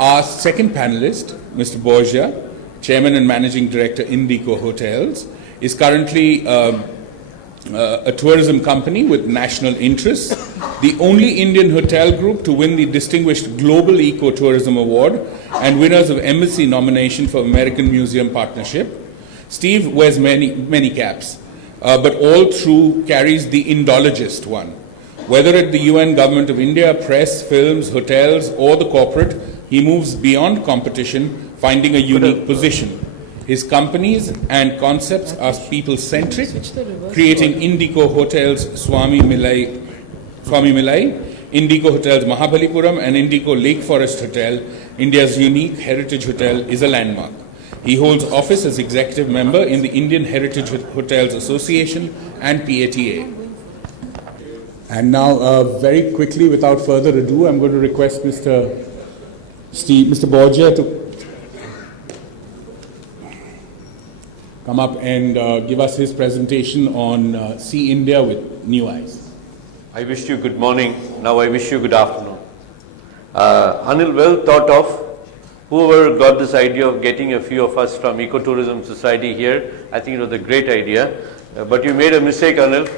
Our second panelist, Mr. Borgia, Chairman and Managing Director, Indico Hotels, is currently a tourism company with national interests, the only Indian hotel group to win the distinguished Global Ecotourism Award and winners of Embassy nomination for American Museum Partnership. Steve wears many caps, but all through carries the Indologist one. Whether at the UN Government of India, press, films, hotels, or the corporate, he moves beyond competition, finding a unique position. His companies and concepts are people-centric, creating Indico Hotels Swami Milai, Indico Hotels Mahabalipuram, and Indico Lake Forest Hotel, India's unique heritage hotel, is a landmark. He holds office as executive member in the Indian Heritage Hotels Association and PATA. And now, very quickly, without further ado, I'm going to request Mr. Borgia to come up and give us his presentation on See India with New Eyes. I wish you good morning. Now I wish you good afternoon. Anil, well thought of. Whoever got this idea of getting a few of us from Ecotourism Society here, I think it was a great idea. But you made a mistake, Anil.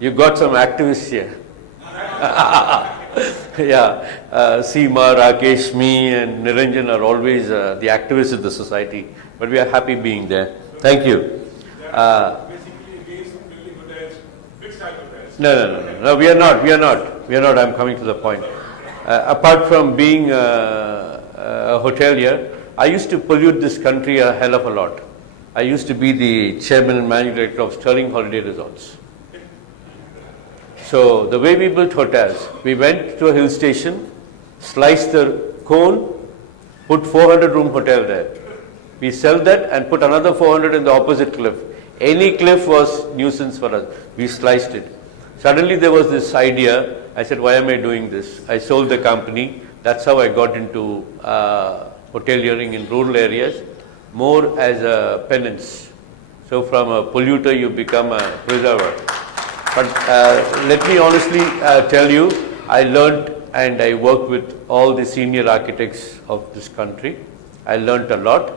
You got some activists here. Yeah, Seema, Rakesh, me and Niranjan are always the activists of the society. But we are happy being there. Thank you. No, we are not. I'm coming to the point. Apart from being a hotelier, I used to pollute this country a hell of a lot. I used to be the chairman and managing director of Sterling Holiday Resorts. So the way we built hotels, we went to a hill station, sliced the cone, put 400 room hotel there. We sell that and put another 400 in the opposite cliff. Any cliff was nuisance for us. We sliced it. Suddenly there was this idea. I said, why am I doing this? I sold the company. That's how I got into hoteliering in rural areas, more as a penance. So from a polluter, you become a preserver. But let me honestly tell you, I learned and I worked with all the senior architects of this country. I learned a lot.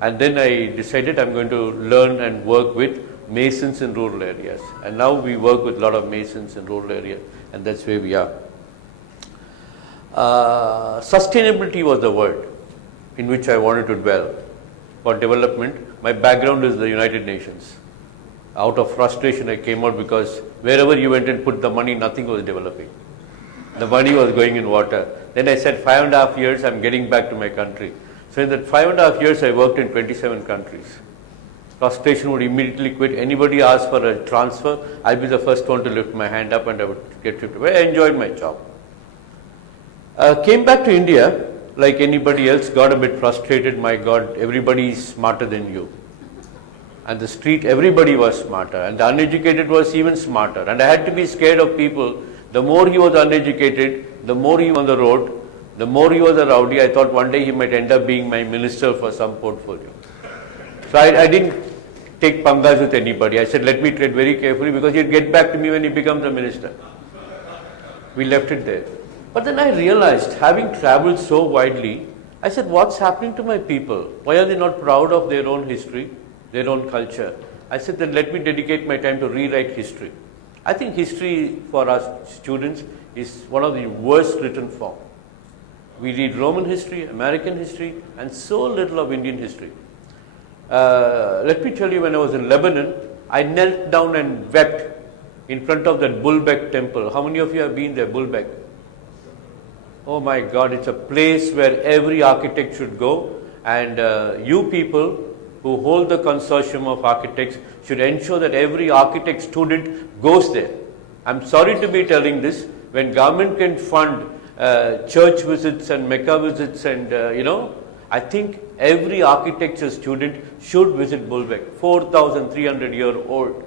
And then I decided I'm going to learn and work with masons in rural areas. And now we work with a lot of masons in rural areas. And that's where we are. Sustainability was the word in which I wanted to dwell for development. My background is the United Nations. Out of frustration, I came out because wherever you went and put the money, nothing was developing. The money was going in water. Then I said, 5.5 years, I'm getting back to my country. So in that 5.5 years, I worked in 27 countries. Frustration would immediately quit. Anybody asked for a transfer, I'd be the first one to lift my hand up and I would get shifted away. I enjoyed my job. Came back to India, like anybody else, got a bit frustrated. My God, everybody is smarter than you. And the street, everybody was smarter. And the uneducated was even smarter. And I had to be scared of people. The more he was uneducated, the more he was on the road, the more he was a rowdy. I thought one day he might end up being my minister for some portfolio. So I didn't take pangas with anybody. I said, let me tread very carefully because he'd get back to me when he becomes a minister. We left it there. But then I realized, having traveled so widely, I said, what's happening to my people? Why are they not proud of their own history, their own culture? I said, then let me dedicate my time to rewrite history. I think history for us students is one of the worst written form. We read Roman history, American history, and so little of Indian history. Let me tell you, when I was in Lebanon, I knelt down and wept in front of that Baalbek temple. How many of you have been there, Baalbek? Oh my God, it's a place where every architect should go, and you people who hold the consortium of architects should ensure that every architect student goes there. I'm sorry to be telling this, when government can fund church visits and Mecca visits and I think every architecture student should visit Baalbek, 4,300-year-old.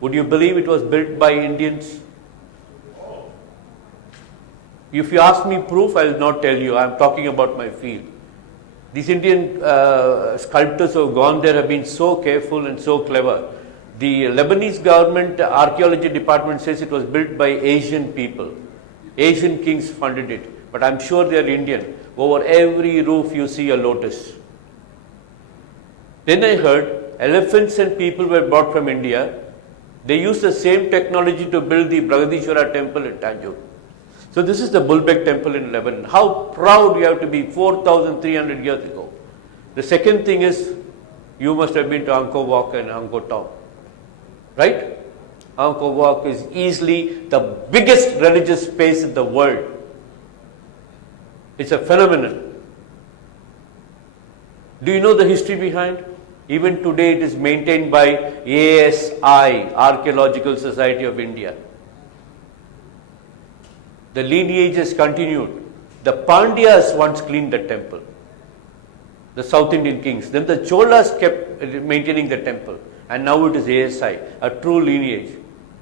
Would you believe it was built by Indians? If you ask me proof, I will not tell you. I am talking about my field. These Indian sculptors who have gone there have been so careful and so clever. The Lebanese government archaeology department says it was built by Asian people. Asian kings funded it, but I'm sure they are Indian. Over every roof you see a lotus. Then I heard elephants and people were brought from India. They used the same technology to build the Bragadishwara temple in Tanjore. So this is the Bulbek temple in Lebanon. How proud we have to be 4,300 years ago. The second thing is, you must have been to Angkor Wat and Angkor Town. Right? Angkor Wat is easily the biggest religious space in the world. It's a phenomenon. Do you know the history behind? Even today it is maintained by ASI, Archaeological Society of India. The lineage has continued. The Pandyas once cleaned the temple. The South Indian kings. Then the Cholas kept maintaining the temple. And now it is ASI, a true lineage.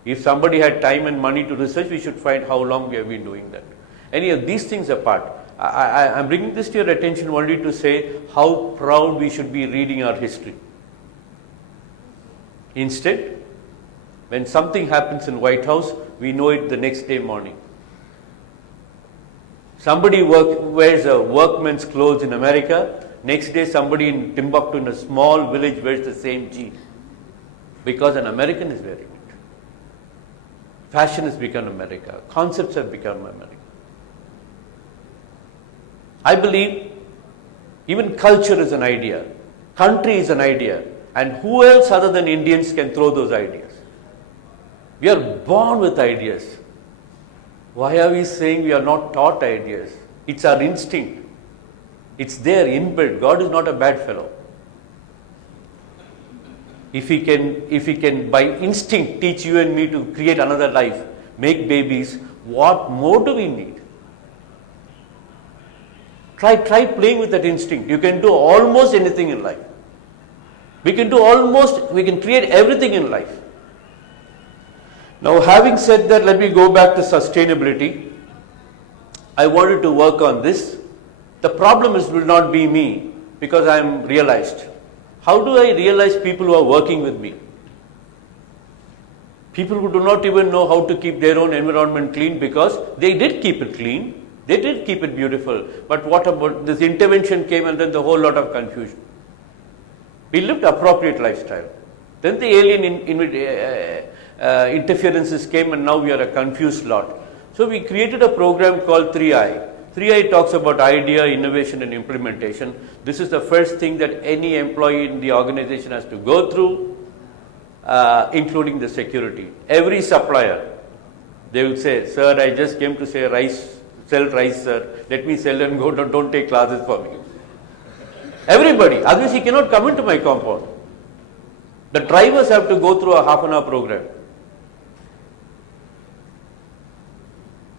If somebody had time and money to research, we should find how long we have been doing that. Any of these things apart, I'm bringing this to your attention only to say how proud we should be reading our history. Instead, when something happens in White House, we know it the next day morning. Somebody wears a workman's clothes in America, next day somebody in Timbuktu in a small village wears the same jean. Because an American is wearing it. Fashion has become America. Concepts have become America. I believe even culture is an idea. Country is an idea. And who else other than Indians can throw those ideas? We are born with ideas. Why are we saying we are not taught ideas? It's our instinct. It's there inbuilt. God is not a bad fellow. If he can by instinct teach you and me to create another life, make babies, what more do we need? Try playing with that instinct. You can do almost anything in life. We can create everything in life. Now, having said that, let me go back to sustainability. I wanted to work on this. The problem will not be me, because I am realized. How do I realize people who are working with me? People who do not even know how to keep their own environment clean, because they did keep it clean. They did keep it beautiful. But what about this intervention came and then the whole lot of confusion. We lived appropriate lifestyle. Then the alien interferences came and now we are a confused lot. So we created a program called 3I. 3I talks about idea, innovation and implementation. This is the first thing that any employee in the organization has to go through, including the security. Every supplier, they will say, sir, I just came to sell rice, sir. Let me sell and go, don't take classes for me. Everybody, otherwise he cannot come into my compound. The drivers have to go through a half-an-hour program.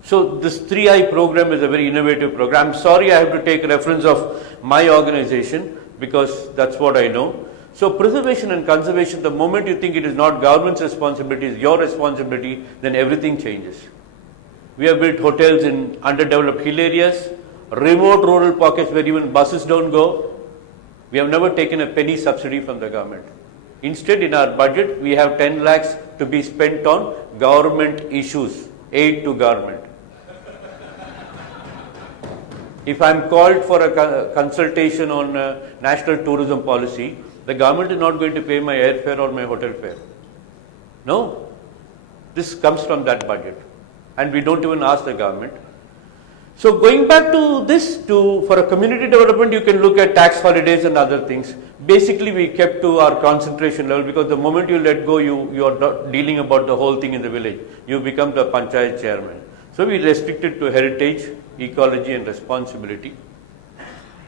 So this 3I program is a very innovative program. I'm sorry I have to take reference of my organization because that's what I know. So preservation and conservation, the moment you think it is not government's responsibility, it's your responsibility, then everything changes. We have built hotels in underdeveloped hill areas, remote rural pockets where even buses don't go. We have never taken a penny subsidy from the government. Instead, in our budget, we have 10 lakhs to be spent on government issues, aid to government. If I am called for a consultation on national tourism policy, the government is not going to pay my airfare or my hotel fare. No, this comes from that budget. And we don't even ask the government. So going back to this, for a community development, you can look at tax holidays and other things. Basically, we kept to our concentration level because the moment you let go, you are not dealing about the whole thing in the village. You become the panchayat chairman. So we restricted to heritage, ecology and responsibility.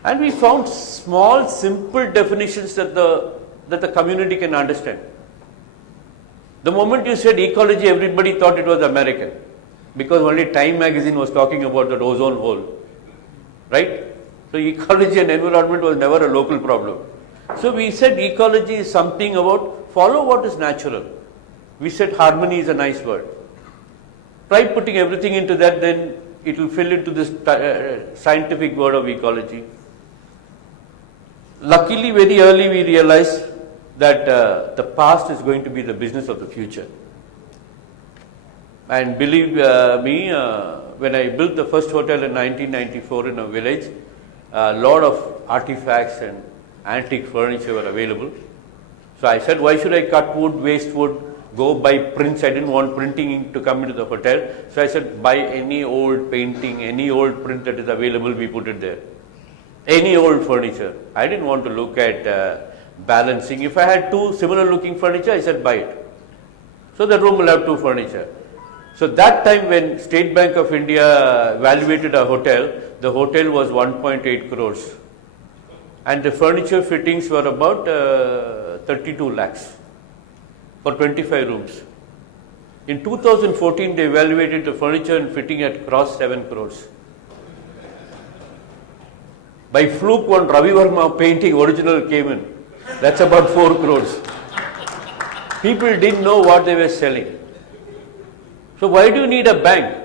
And we found small, simple definitions that the community can understand. The moment you said ecology, everybody thought it was American. Because only Time magazine was talking about that ozone hole, right? So ecology and environment was never a local problem. So we said ecology is something about follow what is natural. We said harmony is a nice word. Try putting everything into that, then it will fill into this scientific word of ecology. Luckily, very early we realized that the past is going to be the business of the future. And believe me, when I built the first hotel in 1994 in a village, a lot of artifacts and antique furniture were available. So I said, why should I cut wood, waste wood, go buy prints? I didn't want printing to come into the hotel. So I said, buy any old painting, any old print that is available, we put it there. Any old furniture. I didn't want to look at balancing. If I had two similar looking furniture, I said, buy it. So the room will have two furniture. So that time when State Bank of India evaluated a hotel, the hotel was 1.8 crores. And the furniture fittings were about 32 lakhs for 25 rooms. In 2014, they evaluated the furniture and fitting at crossed 7 crores. By fluke, one Ravi Verma painting original came in. That's about 4 crores. People didn't know what they were selling. So why do you need a bank?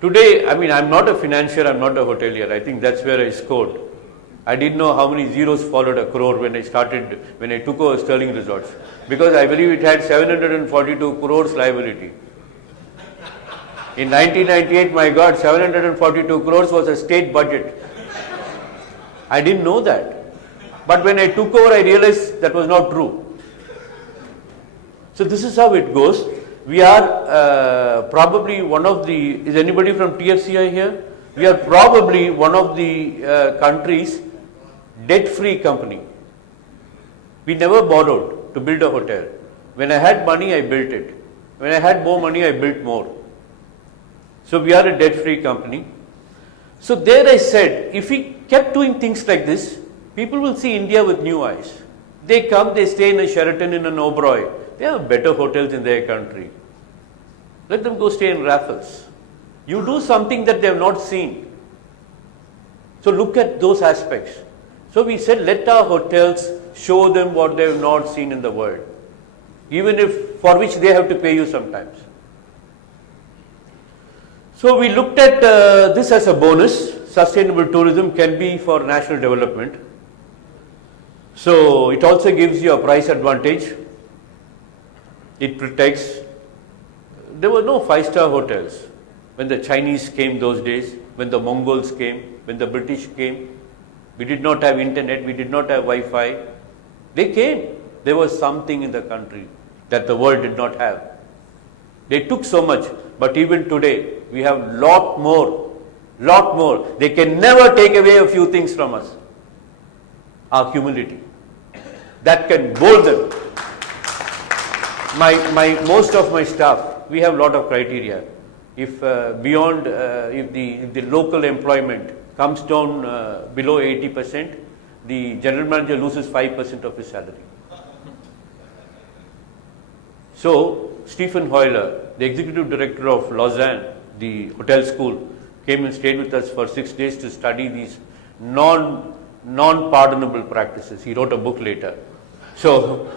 Today, I mean, I'm not a financier, I'm not a hotelier. I think that's where I scored. I didn't know how many zeros followed a crore when I took over Sterling Resorts. Because I believe it had 742 crores liability. In 1998, my God, 742 crores was a state budget. I didn't know that. But when I took over, I realized that was not true. So this is how it goes. We are probably one of the, is anybody from TFCI here? We are probably one of the countries debt-free company. We never borrowed to build a hotel. When I had money, I built it. When I had more money, I built more. So we are a debt-free company. So there I said, if we kept doing things like this, people will see India with new eyes. They come, they stay in a Sheraton, in an Oberoi. They have better hotels in their country. Let them go stay in Raffles. You do something that they have not seen. So look at those aspects. So we said, let our hotels show them what they have not seen in the world. Even if, for which they have to pay you sometimes. So we looked at this as a bonus. Sustainable tourism can be for national development. So it also gives you a price advantage. It protects. There were no five-star hotels when the Chinese came those days, when the Mongols came, when the British came. We did not have internet, we did not have Wi-Fi. They came. There was something in the country that the world did not have. They took so much, but even today, we have lot more. They can never take away a few things from us. Our humility. That can mold them. Most of my staff, we have a lot of criteria. If beyond, if the local employment comes down below 80%, the general manager loses 5% of his salary. So, Stephen Hoyler, the executive director of Lausanne, the hotel school, came and stayed with us for 6 days to study these non-pardonable practices. He wrote a book later. So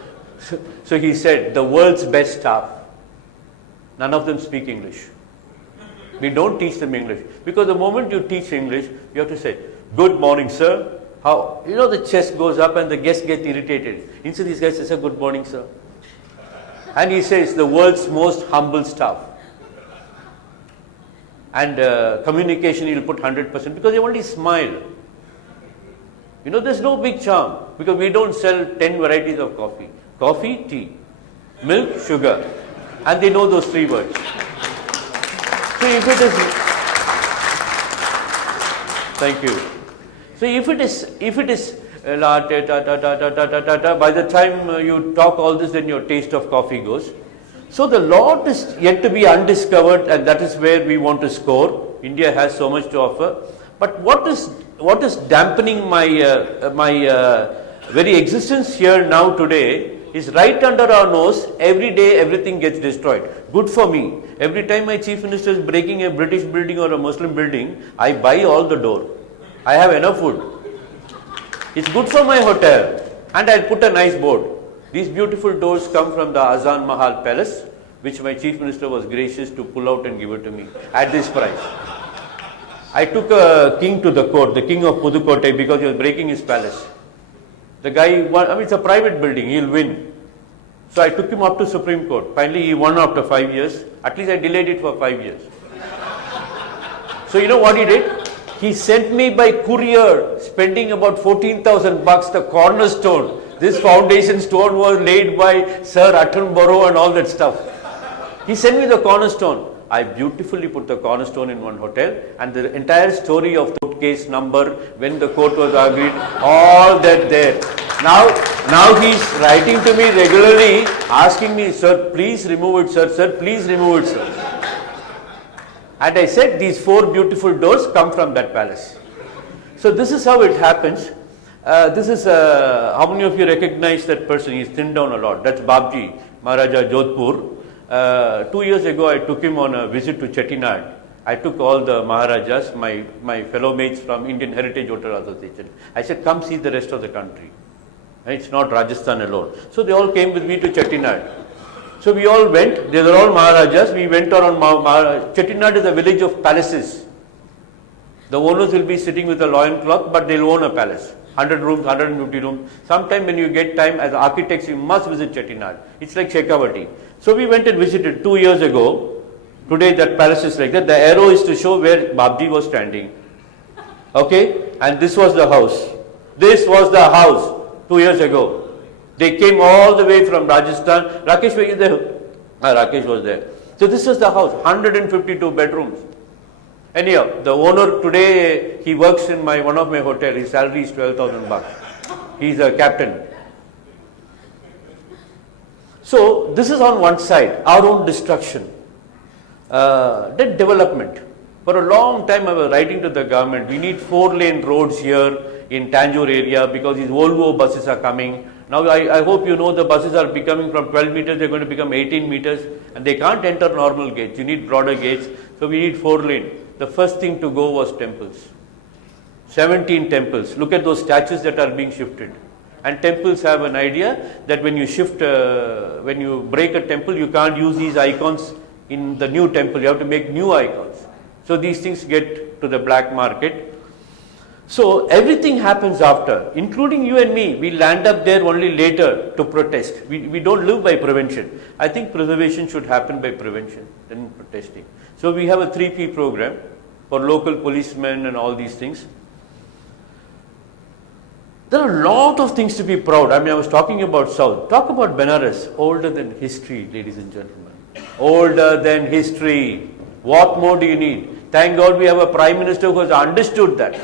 he said, the world's best staff, none of them speak English. We don't teach them English. Because the moment you teach English, you have to say, good morning, sir. How? You know, the chest goes up and the guests get irritated. Instead, these guys say, good morning, sir. And he says, the world's most humble staff. And communication, he'll put 100% because they only smile. You know, there's no big charm because we don't sell 10 varieties of coffee. Coffee, tea, milk, sugar. And they know those 3 words. So if it is, thank you. So if it is, by the time you talk all this, then your taste of coffee goes. So the lot is yet to be undiscovered, and that is where we want to score. India has so much to offer. But what is dampening my very existence here now today is right under our nose. Every day everything gets destroyed. Good for me. Every time my chief minister is breaking a British building or a Muslim building, I buy all the door. I have enough wood. It's good for my hotel, and I'll put a nice board. These beautiful doors come from the Azan Mahal Palace, which my chief minister was gracious to pull out and give it to me at this price. I took a king to the court, the king of Pudukkottai, because he was breaking his palace. The guy, I mean, it's a private building, he'll win. So I took him up to Supreme Court. Finally, he won after 5 years. At least I delayed it for 5 years. So you know what he did? He sent me by courier, spending about 14,000 bucks, the cornerstone. This foundation stone was laid by Sir Attenborough and all that stuff. He sent me the cornerstone. I beautifully put the cornerstone in one hotel, and the entire story of the court case number, when the court was agreed, all that there. Now he's writing to me regularly, asking me, sir, please remove it, sir, please remove it, sir. And I said, these 4 beautiful doors come from that palace. So this is how it happens. This is, how many of you recognize that person? He's thinned down a lot. That's Babji, Maharaja Jodhpur. 2 years ago, I took him on a visit to Chettinad. I took all the Maharajas, my fellow mates from Indian Heritage Hotel Association. I said, come see the rest of the country. It's not Rajasthan alone. So they all came with me to Chettinad. So we all went, they were all Maharajas, we went around Chettinad is a village of palaces. The owners will be sitting with a loincloth, but they'll own a palace. 100 rooms, 150 rooms. Sometime when you get time as architects, you must visit Chettinad. It's like Shekhawati. So we went and visited 2 years ago. Today that palace is like that. The arrow is to show where Babji was standing. Okay? And this was the house. This was the house 2 years ago. They came all the way from Rajasthan. Rakesh was there. Rakesh was there. So this is the house, 152 bedrooms. Anyhow, the owner today, he works in one of my hotel. His salary is 12,000 bucks. He's a captain. So this is on one side, our own destruction. Then development. For a long time I was writing to the government, we need 4-lane roads here in Tanjore area because these Volvo buses are coming. Now I hope you know the buses are becoming from 12 meters, they're going to become 18 meters and they can't enter normal gates. You need broader gates. So we need 4-lane. The first thing to go was temples. 17 temples. Look at those statues that are being shifted. And temples have an idea that when you shift, when you break a temple, you can't use these icons in the new temple. You have to make new icons. So these things get to the black market. So everything happens after, including you and me. We land up there only later to protest. We don't live by prevention. I think preservation should happen by prevention than protesting. So we have a 3P program for local policemen and all these things. There are a lot of things to be proud. I mean, I was talking about South. Talk about Benares, older than history, ladies and gentlemen. Older than history. What more do you need? Thank God we have a Prime Minister who has understood that.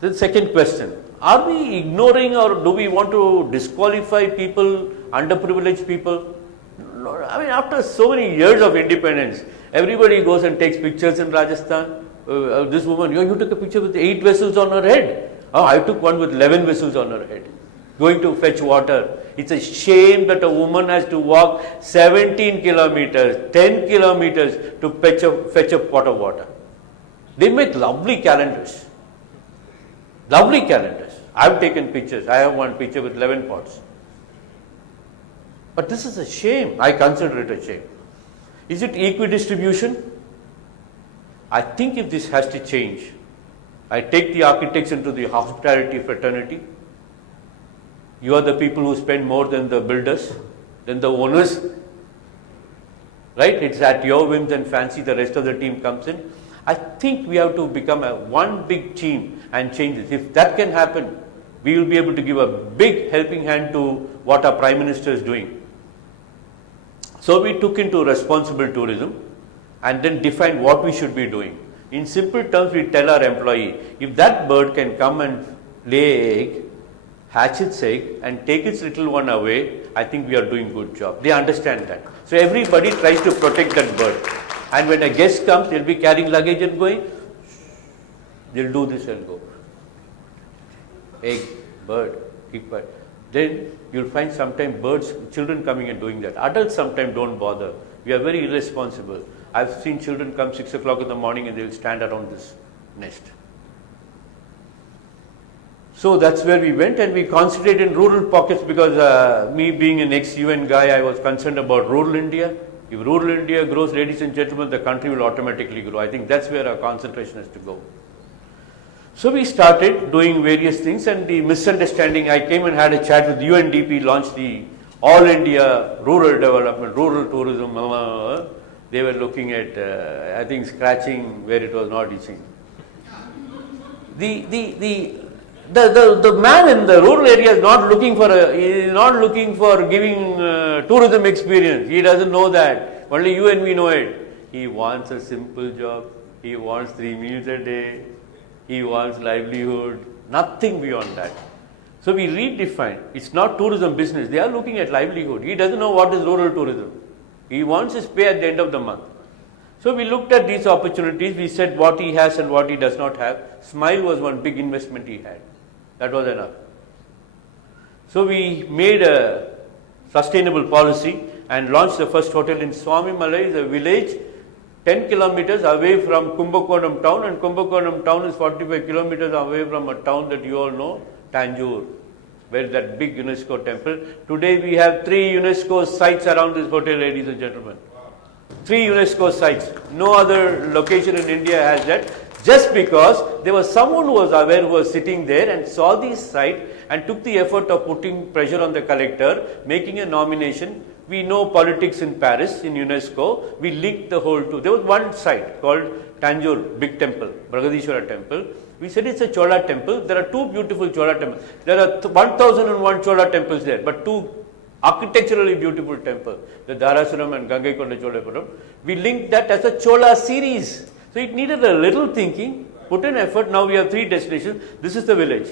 The second question, are we ignoring or do we want to disqualify people, underprivileged people? No, I mean, after so many years of independence, everybody goes and takes pictures in Rajasthan. This woman, you took a picture with 8 vessels on her head. Oh, I took one with 11 vessels on her head, going to fetch water. It's a shame that a woman has to walk 17 kilometers, 10 kilometers to fetch a pot of water. They make lovely calendars. Lovely calendars. I've taken pictures. I have one picture with 11 pots. But this is a shame. I consider it a shame. Is it equidistribution? I think if this has to change, I take the architects into the hospitality fraternity. You are the people who spend more than the builders, than the owners. Right? It's at your whims and fancy, the rest of the team comes in. I think we have to become one big team and change this. If that can happen, we will be able to give a big helping hand to what our Prime Minister is doing. So we took into responsible tourism and then defined what we should be doing. In simple terms, we tell our employee, if that bird can come and lay egg, hatch its egg and take its little one away, I think we are doing good job. They understand that. So everybody tries to protect that bird. And when a guest comes, they'll be carrying luggage and going, they'll do this and go. Egg, bird, keep it. Then you'll find sometimes birds, children coming and doing that. Adults sometimes don't bother. We are very irresponsible. I've seen children come 6 o'clock in the morning and they'll stand around this nest. So that's where we went, and we concentrated in rural pockets because me being an ex-UN guy, I was concerned about rural India. If rural India grows, ladies and gentlemen, the country will automatically grow. I think that's where our concentration has to go. So we started doing various things, and the misunderstanding, I came and had a chat with UNDP, launched the All India Rural Development, Rural Tourism. They were looking at, I think, scratching where it was not itching. The man in the rural area is not looking for giving tourism experience. He doesn't know that. Only you and me know it. He wants a simple job. He wants 3 meals a day. He wants livelihood. Nothing beyond that. So we redefine. It's not tourism business. They are looking at livelihood. He doesn't know what is rural tourism. He wants his pay at the end of the month. So we looked at these opportunities. We said what he has and what he does not have. Smile was one big investment he had. That was enough. So we made a sustainable policy and launched the first hotel in Swami Malai, a village 10 kilometers away from Kumbakonam town, and Kumbakonam town is 45 kilometers away from a town that you all know, Tanjore, where that big UNESCO temple. Today we have 3 UNESCO sites around this hotel, ladies and gentlemen. 3 UNESCO sites. No other location in India has that. Just because there was someone who was aware, who was sitting there and saw this site and took the effort of putting pressure on the collector, making a nomination. We know politics in Paris, in UNESCO. We linked the whole to. There was one site called Tanjore, big temple, Bragadishwara temple. We said it's a Chola temple. There are 2 beautiful Chola temples. There are 1001 Chola temples there, but 2 architecturally beautiful temples, the Dharasuram and Gangaikonda Cholapuram. We linked that as a Chola series. So it needed a little thinking, put in effort. Now we have 3 destinations. This is the village.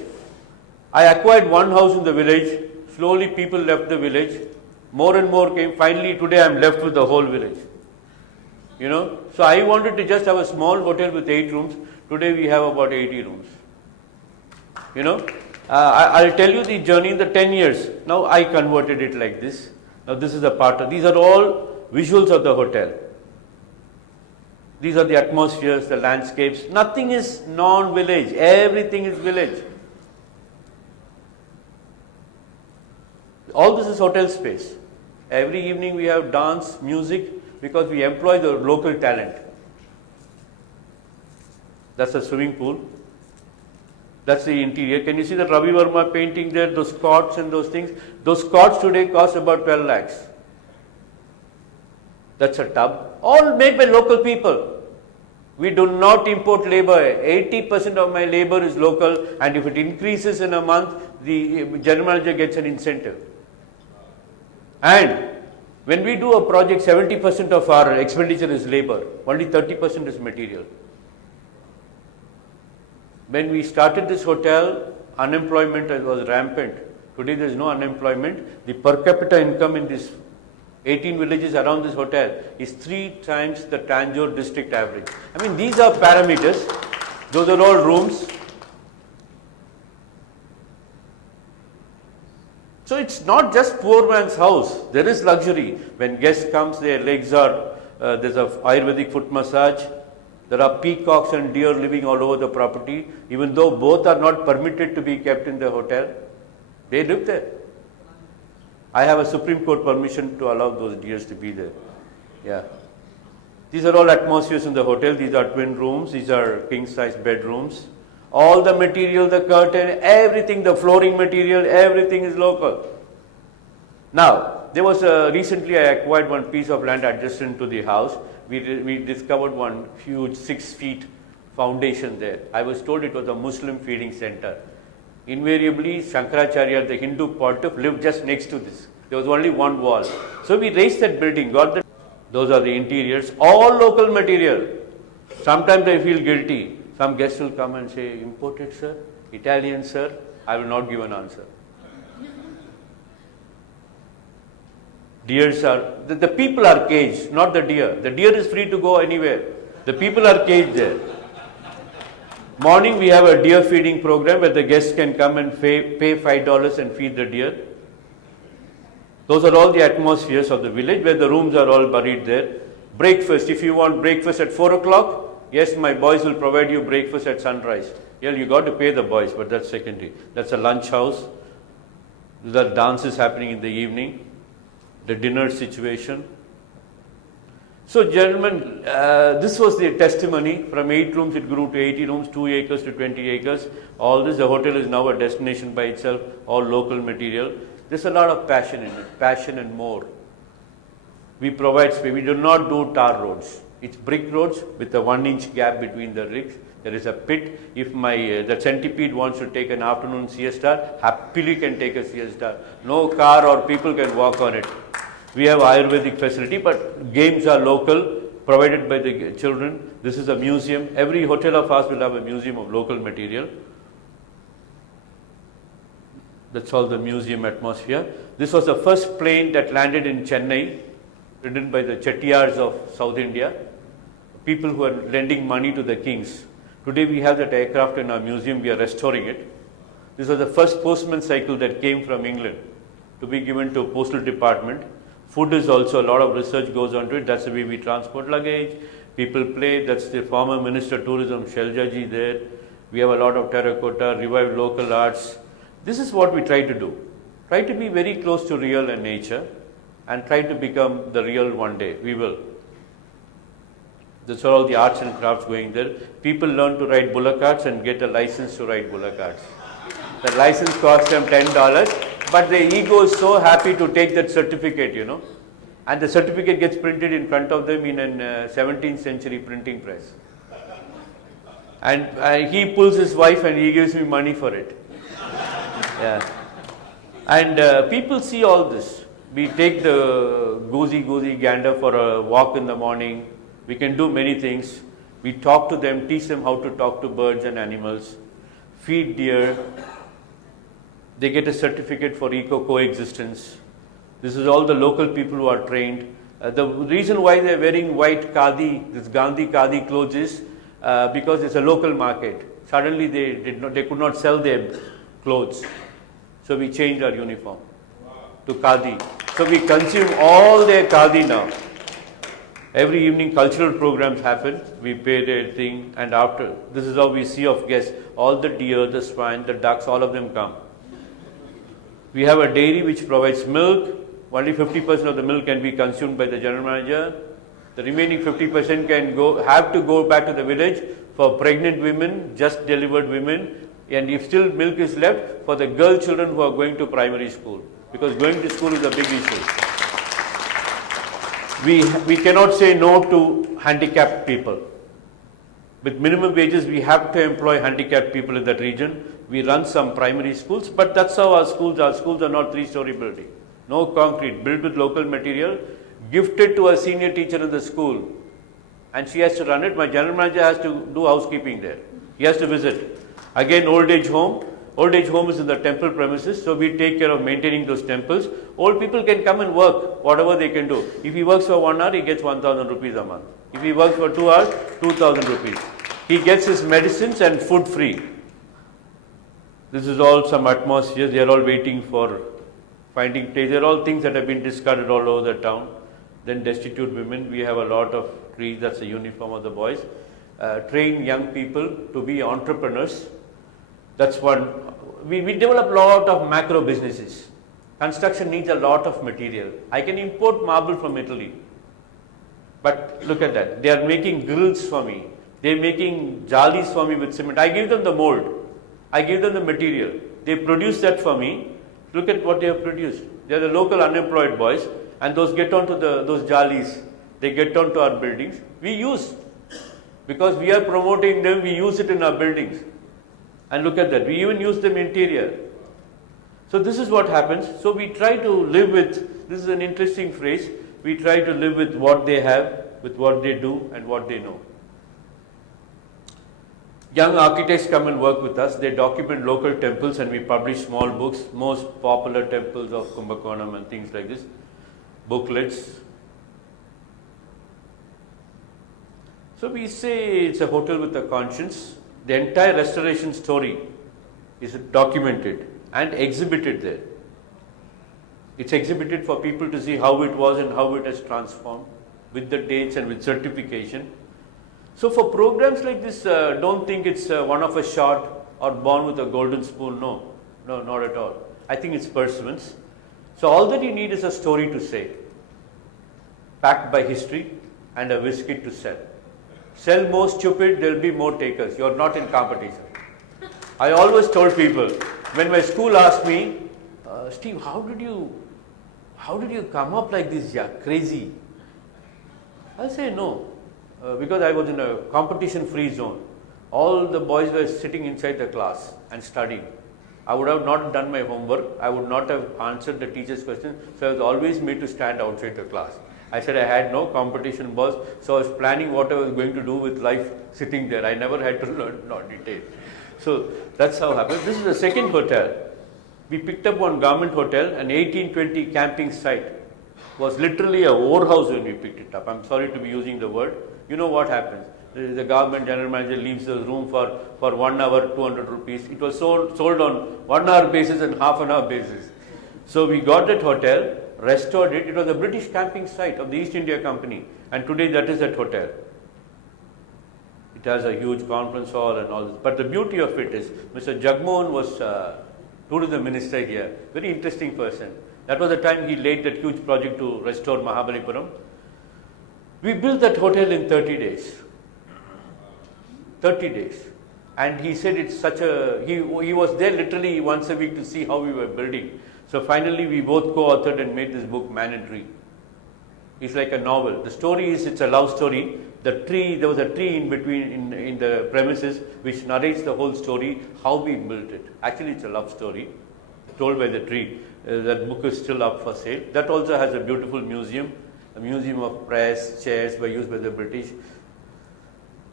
I acquired one house in the village. Slowly people left the village. More and more came. Finally today I am left with the whole village. You know. So I wanted to just have a small hotel with 8 rooms. Today we have about 80 rooms. You know. I'll tell you the journey in the 10 years. Now I converted it like this. Now this is a part of, these are all visuals of the hotel. These are the atmospheres, the landscapes. Nothing is non-village. Everything is village. All this is hotel space. Every evening we have dance, music, because we employ the local talent. That's a swimming pool. That's the interior. Can you see the Ravi Verma painting there, those cots and those things? Those cots today cost about 12 lakhs. That's a tub. All made by local people. We do not import labor. 80% of my labor is local, and if it increases in a month, the general manager gets an incentive. And when we do a project, 70% of our expenditure is labor. Only 30% is material. When we started this hotel, unemployment was rampant. Today there is no unemployment. The per capita income in these 18 villages around this hotel is 3 times the Tanjore district average. I mean, these are parameters. Those are all rooms. So it's not just poor man's house. There is luxury. When guests comes, their legs are, there's a Ayurvedic foot massage. There are peacocks and deer living all over the property. Even though both are not permitted to be kept in the hotel, they live there. I have a Supreme Court permission to allow those deers to be there. Yeah. These are all atmospheres in the hotel. These are twin rooms. These are king-size bedrooms. All the material, the curtain, everything, the flooring material, everything is local. Now, there was recently I acquired one piece of land adjacent to the house. We discovered one huge 6 feet foundation there. I was told it was a Muslim feeding center. Invariably, Shankaracharya, the Hindu pontiff, lived just next to this. There was only one wall. So we raised that building, got the, those are the interiors, all local material. Sometimes I feel guilty. Some guests will come and say, imported sir, Italian sir, I will not give an answer. Deers are, the people are caged, not the deer. The deer is free to go anywhere. The people are caged there. Morning we have a deer feeding program where the guests can come and pay $5 and feed the deer. Those are all the atmospheres of the village where the rooms are all buried there. Breakfast, if you want breakfast at 4 o'clock, yes, my boys will provide you breakfast at sunrise. Yeah, you got to pay the boys, but that's secondary. That's a lunch house. The dance is happening in the evening. The dinner situation. So gentlemen, this was the testimony. From 8 rooms it grew to 80 rooms, 2 acres to 20 acres. All this, the hotel is now a destination by itself, all local material. There's a lot of passion in it, passion and more. We provide space, we do not do tar roads. It's brick roads with a 1-inch gap between the rigs. There is a pit. If the centipede wants to take an afternoon siesta, happily can take a siesta. No car or people can walk on it. We have Ayurvedic facility, but games are local, provided by the children. This is a museum. Every hotel of ours will have a museum of local material. That's all the museum atmosphere. This was the first plane that landed in Chennai, ridden by the Chettiars of South India, people who are lending money to the kings. Today we have that aircraft in our museum, we are restoring it. This was the first postman cycle that came from England to be given to postal department. Food is also, a lot of research goes on to it. That's the way we transport luggage. People play. That's the former Minister of Tourism, Sheljaji there. We have a lot of terracotta, revived local arts. This is what we try to do. Try to be very close to real and nature and try to become the real one day. We will. That's all the arts and crafts going there. People learn to ride bullock carts and get a license to ride bullock carts. The license costs them $10. But the ego is so happy to take that certificate, you know. And the certificate gets printed in front of them in a 17th century printing press. And he pulls his wife and he gives me money for it. Yeah. And people see all this. We take the goosey gander for a walk in the morning. We can do many things. We talk to them, teach them how to talk to birds and animals, feed deer. They get a certificate for eco-coexistence. This is all the local people who are trained. The reason why they are wearing white khadi, this Gandhi khadi clothes is because it's a local market. Suddenly they could not sell their clothes. So we changed our uniform to khadi. So we consume all their khadi now. Every evening cultural programs happen. We pay their thing, and after, this is how we see of guests. All the deer, the swine, the ducks, all of them come. We have a dairy which provides milk. Only 50% of the milk can be consumed by the general manager. The remaining 50% have to go back to the village for pregnant women, just delivered women, and if still milk is left, for the girl children who are going to primary school, because going to school is a big issue. We cannot say no to handicapped people. With minimum wages, we have to employ handicapped people in that region. We run some primary schools, but that's how our schools are. Schools are not 3-story building. No concrete, built with local material, gifted to a senior teacher in the school. And she has to run it. My general manager has to do housekeeping there. He has to visit. Again, old age home. Old age home is in the temple premises, so we take care of maintaining those temples. Old people can come and work, whatever they can do. If he works for 1 hour, he gets 1,000 rupees a month. If he works for 2 hours, 2,000 rupees. He gets his medicines and food free. This is all some atmosphere. They are all waiting for finding place. They are all things that have been discarded all over the town. Then destitute women. We have a lot of trees. That's the uniform of the boys. Train young people to be entrepreneurs. That's one. We develop a lot of macro businesses. Construction needs a lot of material. I can import marble from Italy. But look at that. They are making grills for me. They are making jalis for me with cement. I give them the mold. I give them the material. They produce that for me. Look at what they have produced. They are the local unemployed boys, and those get onto those jalis. They get onto our buildings. We use, because we are promoting them, we use it in our buildings. And look at that. We even use them interior. So this is what happens. So we try to live with, this is an interesting phrase, we try to live with what they have, with what they do and what they know. Young architects come and work with us. They document local temples and we publish small books, most popular temples of Kumbakonam and things like this, booklets. So we say it's a hotel with a conscience. The entire restoration story is documented and exhibited there. It's exhibited for people to see how it was and how it has transformed with the dates and with certification. So for programs like this, don't think it's one of a shot or born with a golden spoon. No, not at all. I think it's pursuance. So all that you need is a story to say, backed by history and a whiskey to sell. Sell more stupid, there will be more takers. You are not in competition. I always told people, when my school asked me, Steve, how did you come up like this, yeah, crazy? I say no, because I was in a competition-free zone. All the boys were sitting inside the class and studying. I would have not done my homework. I would not have answered the teacher's question. So I was always made to stand outside the class. I said I had no competition boss, so I was planning what I was going to do with life sitting there. I never had to learn detail. So that's how it happened. This is the second hotel. We picked up one government hotel, an 1820 camping site. Was literally a whorehouse when we picked it up. I'm sorry to be using the word. You know what happens? The government general manager leaves the room for 1 hour, 200 rupees. It was sold on 1 hour basis and half an hour basis. So we got that hotel, restored it. It was a British camping site of the East India Company. And today that is that hotel. It has a huge conference hall and all this. But the beauty of it is, Mr. Jagmohan was tourism minister here. Very interesting person. That was the time he laid that huge project to restore Mahabalipuram. We built that hotel in 30 days. 30 days. And he said it's such a, he was there literally once a week to see how we were building. So finally we both co-authored and made this book, Man and Tree. It's like a novel. The story is, it's a love story. The tree, there was a tree in between, in the premises, which narrates the whole story, how we built it. Actually it's a love story, told by the tree. That book is still up for sale. That also has a beautiful museum, a museum of press, chairs were used by the British.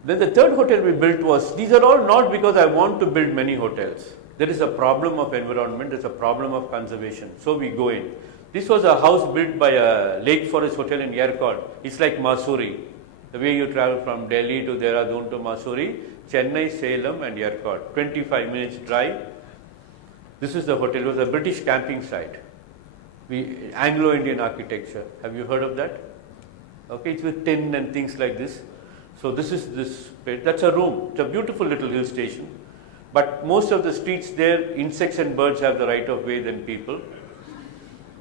Then the third hotel we built was, these are all not because I want to build many hotels. There is a problem of environment, there is a problem of conservation. So we go in. This was a house built by a Lake Forest Hotel in Yercaud. It's like Mussoorie. The way you travel from Delhi to Dehradun to Mussoorie, Chennai, Salem and Yercaud. 25 minutes drive. This is the hotel. It was a British camping site. Anglo-Indian architecture. Have you heard of that? Okay, it's with tin and things like this. So this is this, that's a room. It's a beautiful little hill station. But most of the streets there, insects and birds have the right of way than people.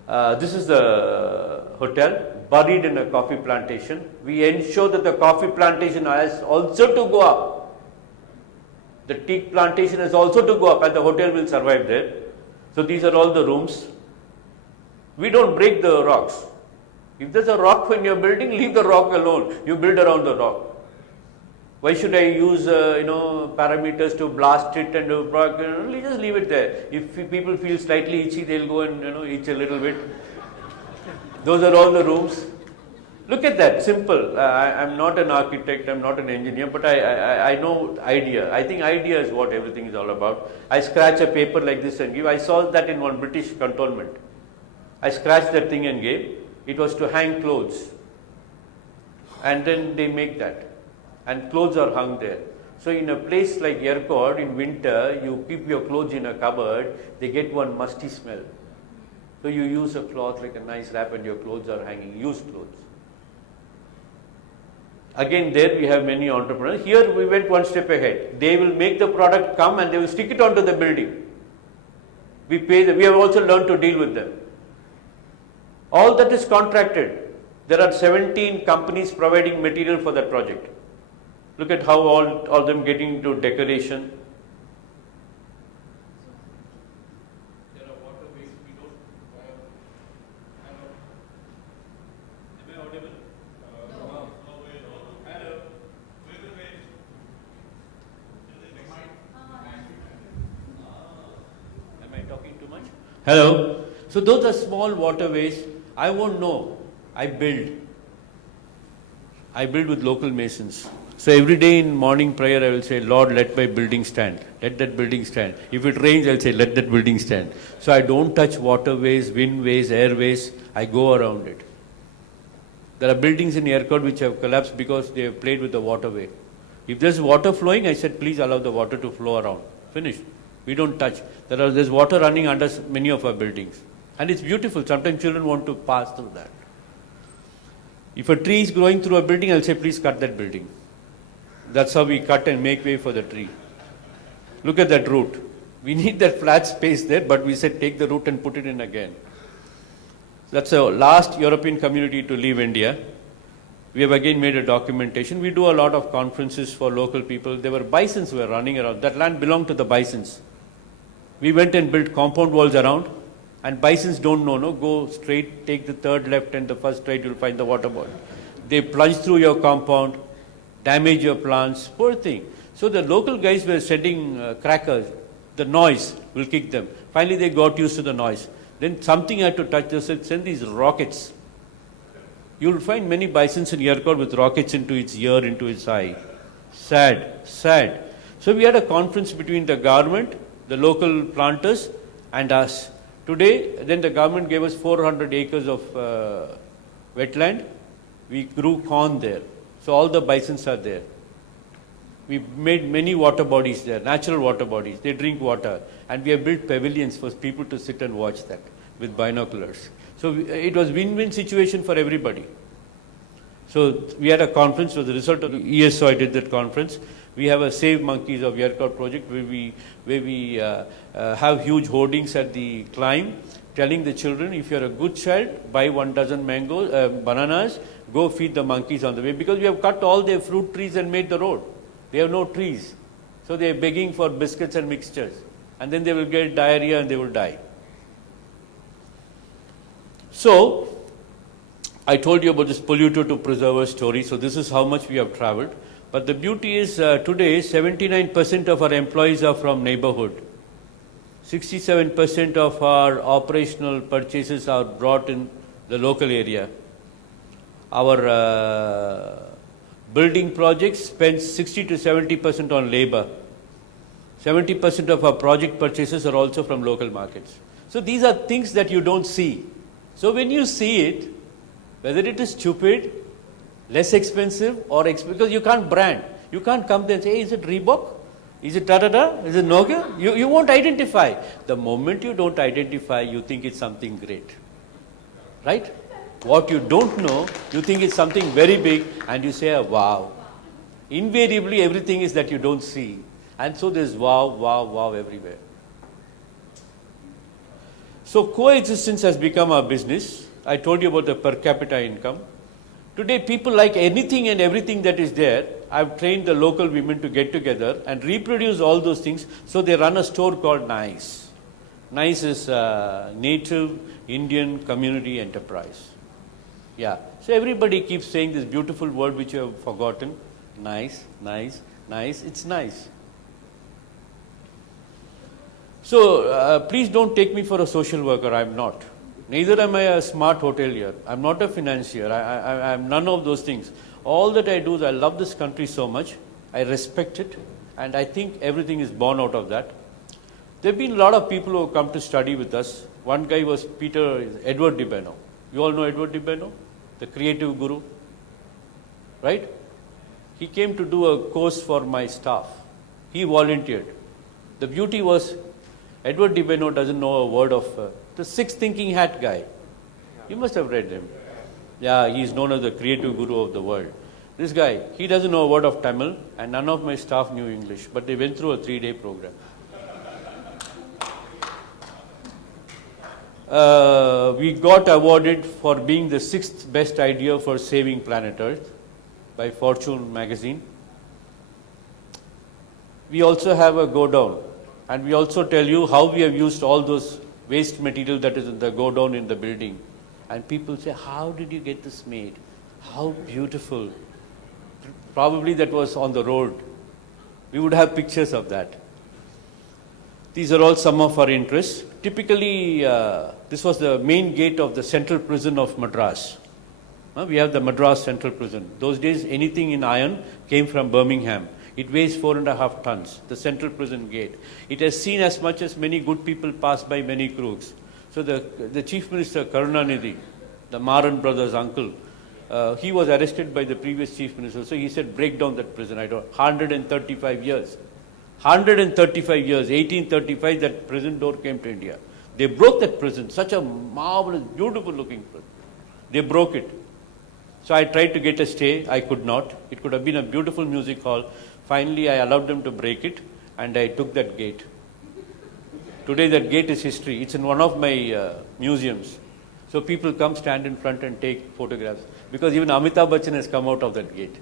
This is the hotel, buried in a coffee plantation. We ensure that the coffee plantation has also to go up. The teak plantation has also to go up and the hotel will survive there. So these are all the rooms. We don't break the rocks. If there's a rock when you're building, leave the rock alone. You build around the rock. Why should I use parameters to blast it and just leave it there. If people feel slightly itchy, they'll go and itch a little bit. Those are all the rooms. Look at that, simple. I'm not an architect, I'm not an engineer, but I know idea. I think idea is what everything is all about. I scratch a paper like this and give. I saw that in one British cantonment. I scratched that thing and gave. It was to hang clothes. And then they make that. And clothes are hung there. So in a place like Yercaud, in winter, you keep your clothes in a cupboard, they get one musty smell. So you use a cloth like a nice wrap and your clothes are hanging, used clothes. Again, there we have many entrepreneurs. Here we went one step ahead. They will make the product come and they will stick it onto the building. We pay them. We have also learned to deal with them. All that is contracted. There are 17 companies providing material for that project. Look at how all them getting into decoration. There are waterways we don't am I audible? Hello. Am I talking too much? Hello. So those are small waterways. I won't know. I build with local masons. So every day in morning prayer I will say, Lord, let my building stand. Let that building stand. If it rains, I'll say, let that building stand. So I don't touch waterways, windways, airways. I go around it. There are buildings in Yercaud which have collapsed because they have played with the waterway. If there's water flowing, I said, please allow the water to flow around. Finished. We don't touch. There's water running under many of our buildings. And it's beautiful. Sometimes children want to pass through that. If a tree is growing through a building, I'll say, please cut that building. That's how we cut and make way for the tree. Look at that root. We need that flat space there, but we said take the root and put it in again. That's the last European community to leave India. We have again made a documentation. We do a lot of conferences for local people. There were bisons who were running around. That land belonged to the bisons. We went and built compound walls around, and bisons don't know, no, go straight, take the third left and the first right, you'll find the water body. They plunge through your compound, damage your plants, poor thing. So the local guys were sending crackers. The noise will kick them. Finally, they got used to the noise. Then something had to touch. They said, send these rockets. You'll find many bisons in Yercaud with rockets into its ear, into its eye. Sad, sad. So we had a conference between the government, the local planters, and us. Today, then the government gave us 400 acres of wetland. We grew corn there. So all the bisons are there. We made many water bodies there, natural water bodies. They drink water. And we have built pavilions for people to sit and watch that with binoculars. So it was win-win situation for everybody. So we had a conference. As a result of the ESO, I did that conference. We have a Save Monkeys of Yercaud project where we have huge hoardings at the climb telling the children, if you're a good child, buy 1 dozen bananas, go feed the monkeys on the way. Because we have cut all their fruit trees and made the road. They have no trees. So they are begging for biscuits and mixtures. And then they will get diarrhea and they will die. So, I told you about this polluter to preserver story. So this is how much we have traveled. But the beauty is today 79% of our employees are from neighborhood. 67% of our operational purchases are brought in the local area. Our building projects spend 60 to 70% on labor. 70% of our project purchases are also from local markets. So these are things that you don't see. So when you see it, whether it is stupid, less expensive, or because you can't brand. You can't come there and say, hey, is it Reebok? Is it da-da-da? Is it Nokia? You won't identify. The moment you don't identify, you think it's something great. Right? What you don't know, you think it's something very big, and you say, wow. Invariably, everything is that you don't see. And so there's wow, wow, wow everywhere. So coexistence has become our business. I told you about the per capita income. Today, people like anything and everything that is there. I've trained the local women to get together and reproduce all those things. So they run a store called NICE. NICE is Native Indian Community Enterprise. Yeah. So everybody keeps saying this beautiful word which you have forgotten. Nice, nice, nice. It's nice. So please don't take me for a social worker. I'm not. Neither am I a smart hotelier. I'm not a financier. I'm none of those things. All that I do is I love this country so much. I respect it. And I think everything is born out of that. There have been a lot of people who have come to study with us. One guy was Edward Di Benno. You all know Edward Di Benno? The creative guru. Right? He came to do a course for my staff. He volunteered. The beauty was Edward Di Benno doesn't know a word of the Six Thinking Hat guy. You must have read him. Yeah, he is known as the creative guru of the world. This guy, he doesn't know a word of Tamil, and none of my staff knew English, but they went through a 3-day program. We got awarded for being the 6th best idea for saving planet Earth by Fortune magazine. We also have a go down, and we also tell you how we have used all those waste material that is in the go down in the building. And people say, how did you get this made? How beautiful. Probably that was on the road. We would have pictures of that. These are all some of our interests. Typically, this was the main gate of the Central Prison of Madras. We have the Madras Central Prison. Those days, anything in iron came from Birmingham. It weighs 4.5 tons, the Central Prison gate. It has seen as much as many good people pass by many crooks. So the Chief Minister, Karunanidhi, the Maran brothers' uncle, he was arrested by the previous Chief Minister. So he said, break down that prison. 135 years. 135 years, 1835, that prison door came to India. They broke that prison, such a marvelous, beautiful looking prison. They broke it. So I tried to get a stay, I could not. It could have been a beautiful music hall. Finally, I allowed them to break it, and I took that gate. Today, that gate is history. It's in one of my museums. So people come, stand in front and take photographs. because even Amitabh Bachchan has come out of that gate.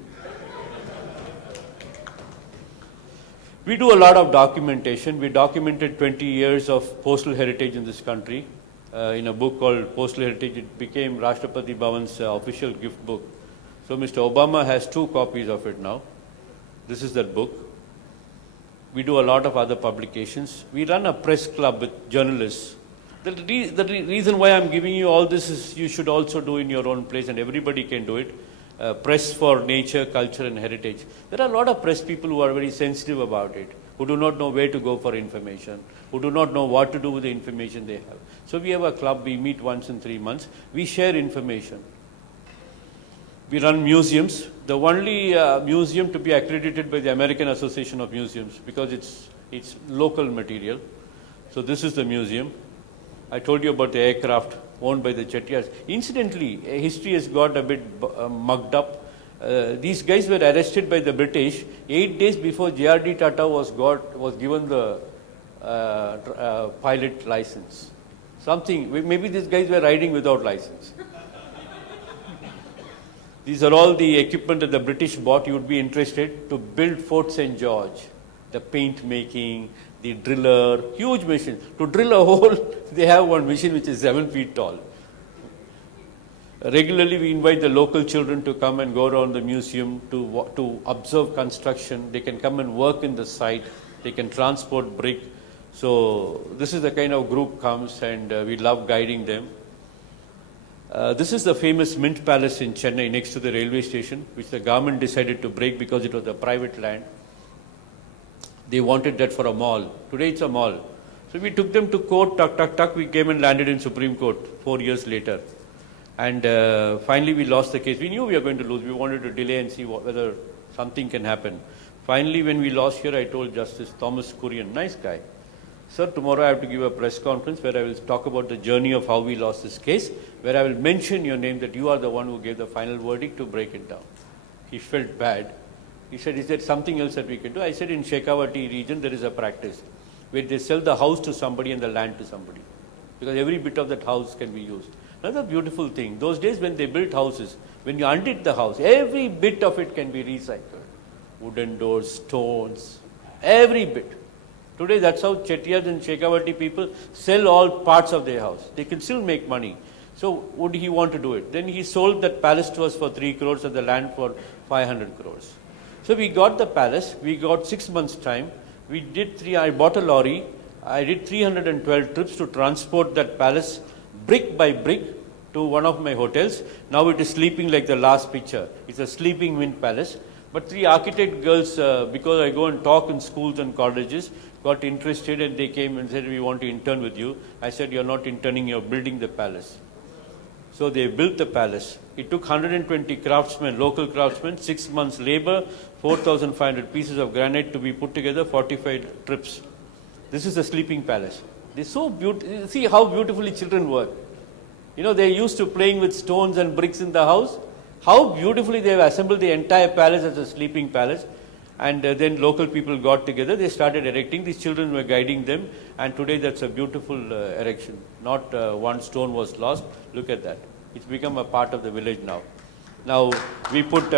We do a lot of documentation. We documented 20 years of postal heritage in this country in a book called Postal Heritage. It became Rashtrapati Bhavan's official gift book. So Mr. Obama has 2 copies of it now. This is that book. We do a lot of other publications. We run a press club with journalists. The reason why I'm giving you all this is you should also do in your own place, and everybody can do it. Press for nature, culture and heritage. There are a lot of press people who are very sensitive about it, who do not know where to go for information, who do not know what to do with the information they have. So we have a club, we meet once in 3 months, we share information. We run museums. The only museum to be accredited by the American Association of Museums, because it's local material. So this is the museum. I told you about the aircraft owned by the Chettiars. Incidentally, history has got a bit mugged up. These guys were arrested by the British 8 days before J.R.D. Tata was given the pilot license. Maybe these guys were riding without license. These are all the equipment that the British bought. You would be interested to build Fort St. George, the paint making, the driller, huge machine. To drill a hole, they have one machine which is 7 feet tall. Regularly, we invite the local children to come and go around the museum to observe construction. They can come and work in the site. They can transport brick. So this is the kind of group comes, and we love guiding them. This is the famous Mint Palace in Chennai next to the railway station, which the government decided to break because it was a private land. They wanted that for a mall. Today it's a mall. So we took them to court, we came and landed in Supreme Court 4 years later. And finally we lost the case. We knew we were going to lose. We wanted to delay and see whether something can happen. Finally, when we lost here, I told Justice Thomas Kurian, nice guy, sir, tomorrow I have to give a press conference where I will talk about the journey of how we lost this case, where I will mention your name, that you are the one who gave the final verdict to break it down. He felt bad. He said, is there something else that we can do? I said, in Shekhawati region, there is a practice where they sell the house to somebody and the land to somebody, because every bit of that house can be used. Another beautiful thing, those days when they built houses, when you undid the house, every bit of it can be recycled. Wooden doors, stones, every bit. Today, that's how Chettiars and Shekhawati people sell all parts of their house. They can still make money. So would he want to do it? Then he sold that palace to us for 3 crores and the land for 500 crores. So we got the palace. We got 6 months' time. I bought a lorry. I did 312 trips to transport that palace brick by brick to one of my hotels. Now it is sleeping like the last picture. It's a sleeping Mint Palace. But 3 architect girls, because I go and talk in schools and colleges, got interested and they came and said, we want to intern with you. I said, you're not interning, you're building the palace. So they built the palace. It took 120 craftsmen, local craftsmen, 6 months labor, 4,500 pieces of granite to be put together, 45 trips. This is the sleeping palace. They're so beautiful. See how beautifully children work. You know, they're used to playing with stones and bricks in the house. How beautifully they have assembled the entire palace as a sleeping palace. And then local people got together, they started erecting. These children were guiding them, and today that's a beautiful erection. Not one stone was lost. Look at that. It's become a part of the village now. Now we put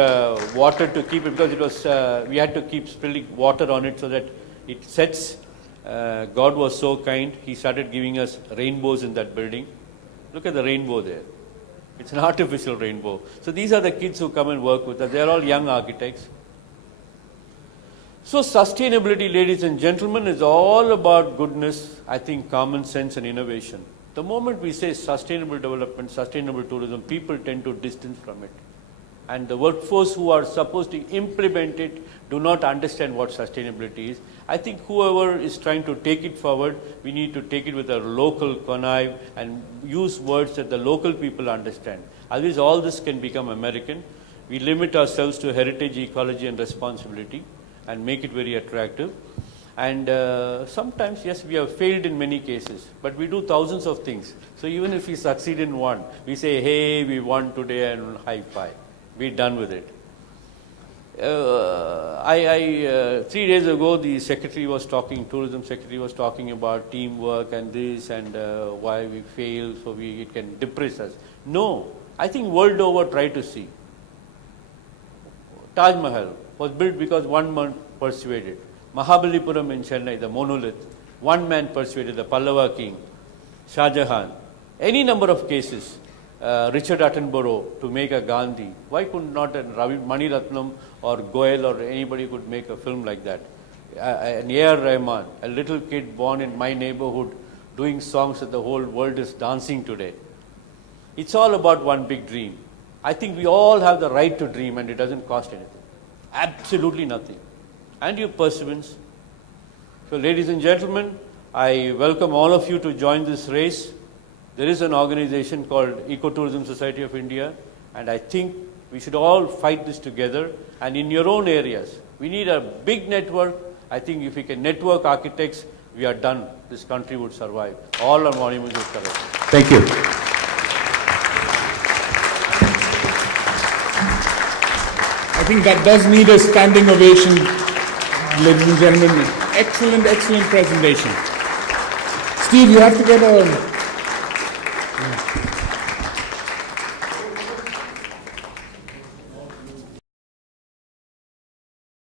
water to keep it, because it was we had to keep spilling water on it so that it sets. God was so kind, He started giving us rainbows in that building. Look at the rainbow there. It's an artificial rainbow. So these are the kids who come and work with us. They're all young architects. So sustainability, ladies and gentlemen, is all about goodness, I think common sense and innovation. The moment we say sustainable development, sustainable tourism, people tend to distance from it. And the workforce who are supposed to implement it do not understand what sustainability is. I think whoever is trying to take it forward, we need to take it with a local connive and use words that the local people understand. Otherwise, all this can become American. We limit ourselves to heritage, ecology, and responsibility, and make it very attractive. And sometimes, yes, we have failed in many cases, but we do thousands of things. So even if we succeed in one, we say, hey, we won today, and high five. We're done with it. 3 days ago, the tourism secretary was talking about teamwork and this and why we fail, so it can depress us. No, I think world over try to see. Taj Mahal was built because one man persuaded. Mahabalipuram in Chennai, the monolith, one man persuaded the Pallava king, Shah Jahan. Any number of cases, Richard Attenborough to make a Gandhi. Why could not Ravi Mani Ratnam or Goel or anybody could make a film like that? An A.R. Rahman, a little kid born in my neighborhood doing songs that the whole world is dancing today. It's all about one big dream. I think we all have the right to dream and it doesn't cost anything. Absolutely nothing. And your perseverance. So ladies and gentlemen, I welcome all of you to join this race. There is an organization called Ecotourism Society of India, and I think we should all fight this together. And in your own areas, we need a big network. I think if we can network architects, we are done. This country would survive. All our monuments would survive. Thank you. I think that does need a standing ovation, ladies and gentlemen. Excellent, excellent presentation. Steve, you have to get a